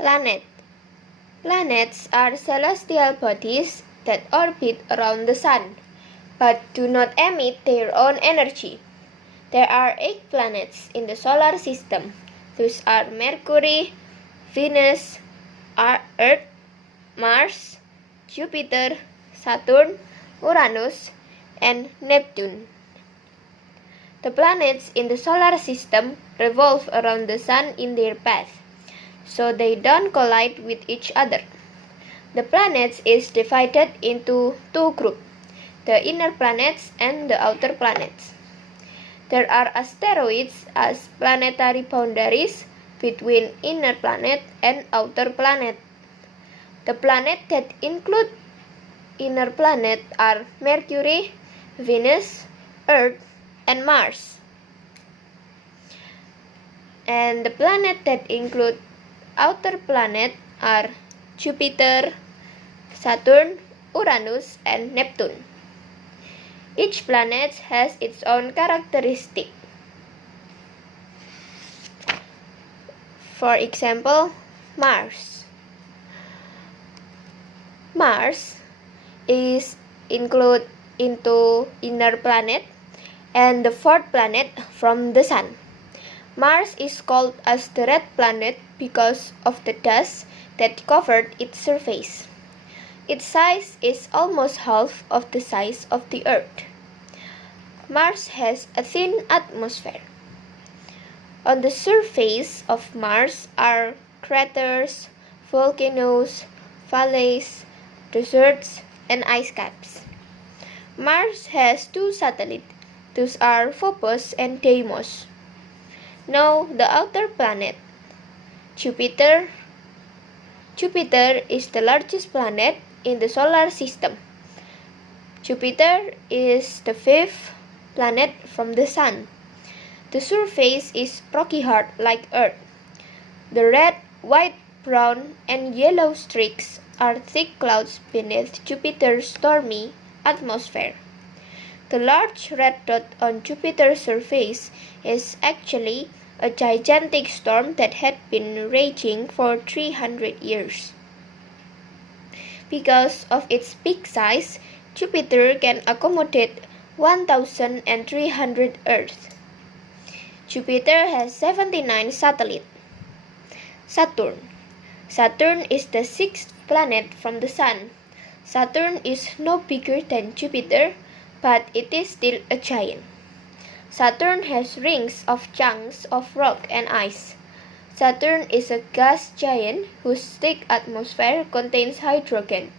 Planet. Planets are celestial bodies that orbit around the Sun, but do not emit their own energy. There are 8 planets in the solar system. Those are Mercury, Venus, Earth, Mars, Jupiter, Saturn, Uranus, and Neptune. The planets in the solar system revolve around the Sun in their path, so they don't collide with each other. The planets is divided into 2 groups, the inner planets and the outer planets. There are asteroids as planetary boundaries between inner planet and outer planet. The planets that include inner planet are Mercury, Venus, Earth, and Mars. And the planets that include outer planet are Jupiter, Saturn, Uranus, and Neptune. Each planet has its own characteristic. For example, Mars. Mars is included into inner planet and the 4th planet from the Sun. Mars is called as the red planet because of the dust that covered its surface. Its size is almost half of the size of the Earth. Mars has a thin atmosphere. On the surface of Mars are craters, volcanoes, valleys, deserts, and ice caps. Mars has 2 satellites. Those are Phobos and Deimos. Now the outer planet, Jupiter. Jupiter is the largest planet in the solar system. Jupiter is the 5th planet from the Sun. The surface is rocky hard like Earth. The red, white, brown, and yellow streaks are thick clouds beneath Jupiter's stormy atmosphere. The large red dot on Jupiter's surface is actually a gigantic storm that had been raging for 300 years. Because of its big size, Jupiter can accommodate 1,300 Earths. Jupiter has 79 satellites. Saturn. Saturn is the 6th planet from the Sun. Saturn is no bigger than Jupiter, but it is still a giant. Saturn has rings of chunks of rock and ice. Saturn is a gas giant whose thick atmosphere contains hydrogen.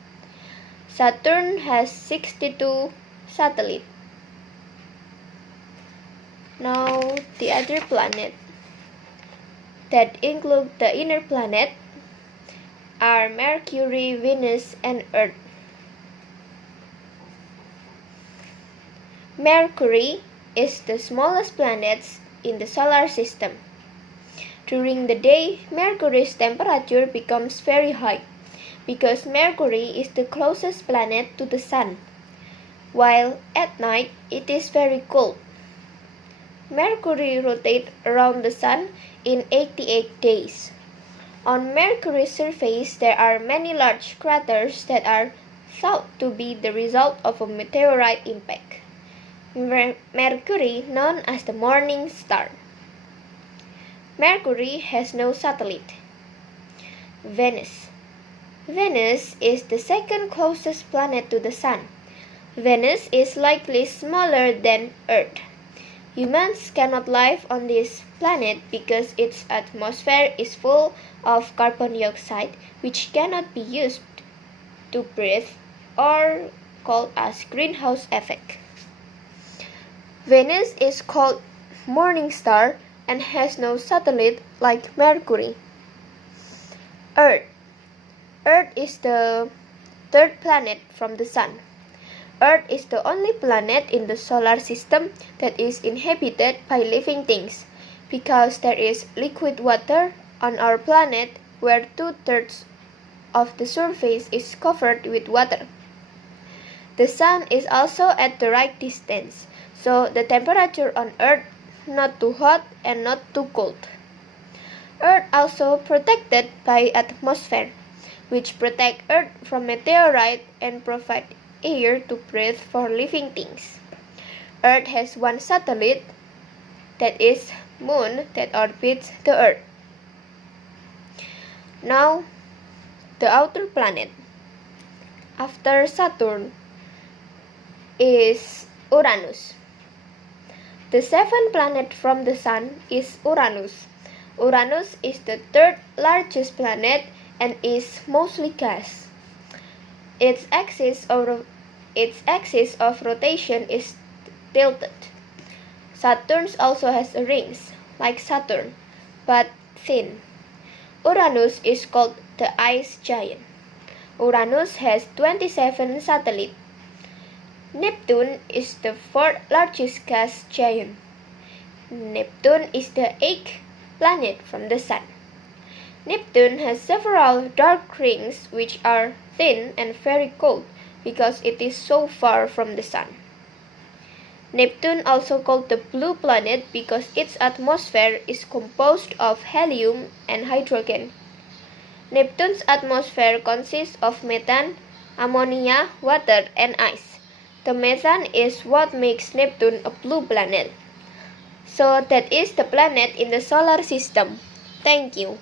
Saturn has 62 satellites. Now the other planet that include the inner planet are Mercury, Venus, and Earth. Mercury is the smallest planet in the solar system. During the day, Mercury's temperature becomes very high because Mercury is the closest planet to the Sun, while at night it is very cold. Mercury rotates around the Sun in 88 days. On Mercury's surface, there are many large craters that are thought to be the result of a meteorite impact. Mercury, known as the morning star. Mercury has no satellite. Venus. Venus is the 2nd closest planet to the Sun. Venus is likely smaller than Earth. Humans cannot live on this planet because its atmosphere is full of carbon dioxide, which cannot be used to breathe or called as greenhouse effect. Venus is called morning star and has no satellite like Mercury. Earth. Earth is the 3rd planet from the Sun. Earth is the only planet in the solar system that is inhabited by living things because there is liquid water on our planet where 2/3 of the surface is covered with water. The Sun is also at the right distance, so the temperature on Earth not too hot and not too cold. Earth also protected by atmosphere, which protect Earth from meteorite and provide air to breathe for living things. Earth has one satellite, that is Moon, that orbits the Earth. Now, the outer planet after Saturn is Uranus. The seventh planet from the Sun is Uranus. Uranus is the third largest planet and is mostly gas. Its axis of rotation is tilted. Saturn also has rings, like Saturn, but thin. Uranus is called the ice giant. Uranus has 27 satellites. Neptune is the fourth largest gas giant. Neptune is the eighth planet from the Sun. Neptune has several dark rings which are thin and very cold because it is so far from the Sun. Neptune, also called the blue planet because its atmosphere is composed of helium and hydrogen. Neptune's atmosphere consists of methane, ammonia, water, and ice. The methane is what makes Neptune a blue planet. So that is the planet in the solar system. Thank you.